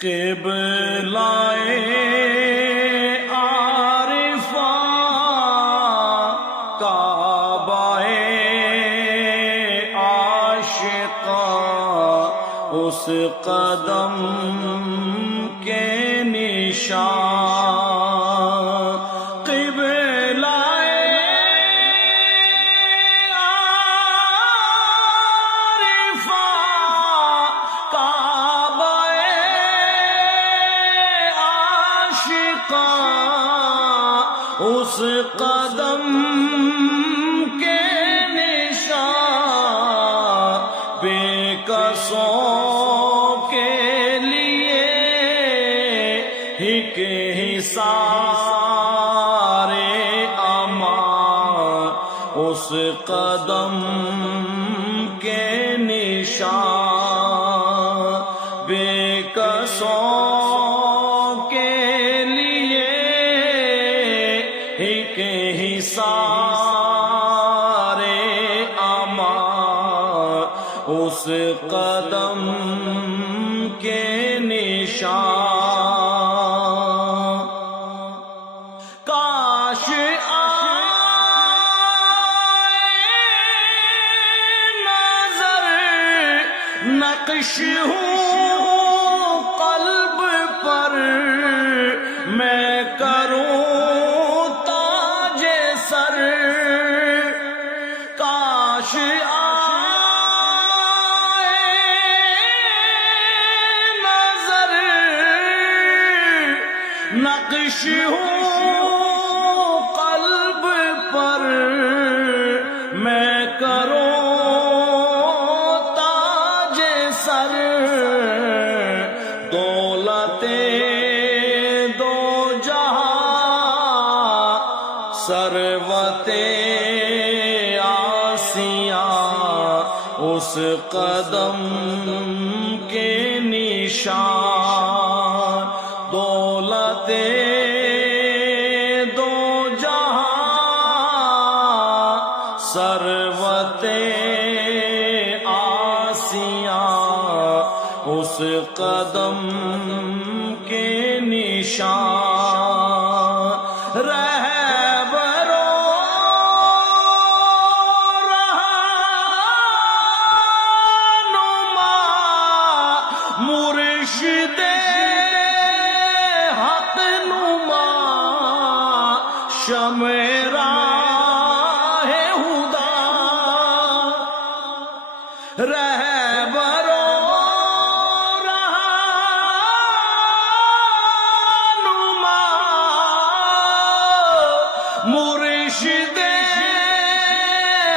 قبلائے عارفہ کعبۂ عاشقہ اس قدم کے نشان قبلائے عارفہ کعبۂ عاشقہ اس قدم کے نشان بے کسوں کے لیے ایک حصار امان اس قدم کے نشان بے کسوں کے لیے ایک حصار امان اس قدم کے نشان کاش آئے نظر نقش ہوں قلب پر میں کروں تاج سر کاش نقش ہوں قلب پر میں کروں تاج سر دولت دو جہاں ثروت آسیاں اس قدم کے نشان دولت دو جہاں ثروت آسیاں اس قدم کے نشان رہبرو رہنما مرشد شمع راہ ہدی رہبرو رہنما مرشد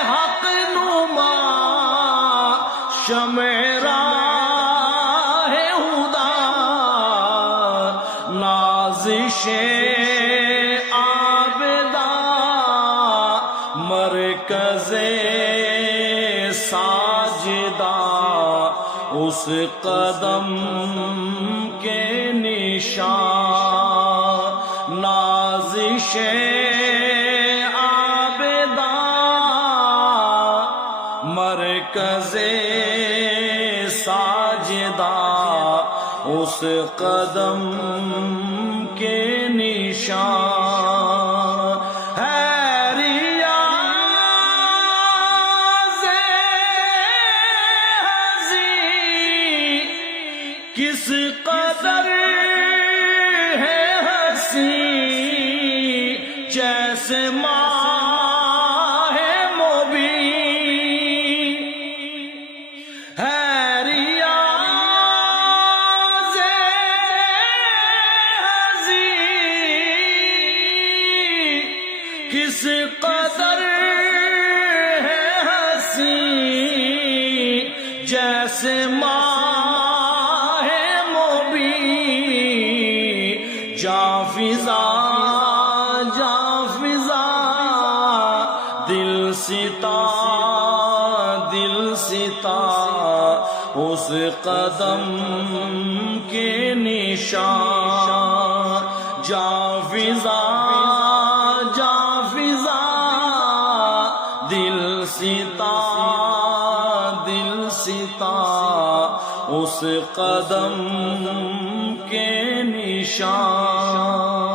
حق نما شمع راہ ہدی نازش مرکز ساجدہ اس قدم کے نشان نازش عابدہ مرکز ساجدہ اس قدم کے نشان کس قدر ہے ہنسی جیسے ماہ مبین ہے ریاض ہنسی کس قدر ہے ہنسی جیسے ماہ جاں فضا دل ستا اس قدم کے نشان جاں فضا دل ستا اس اس قدم کے نشان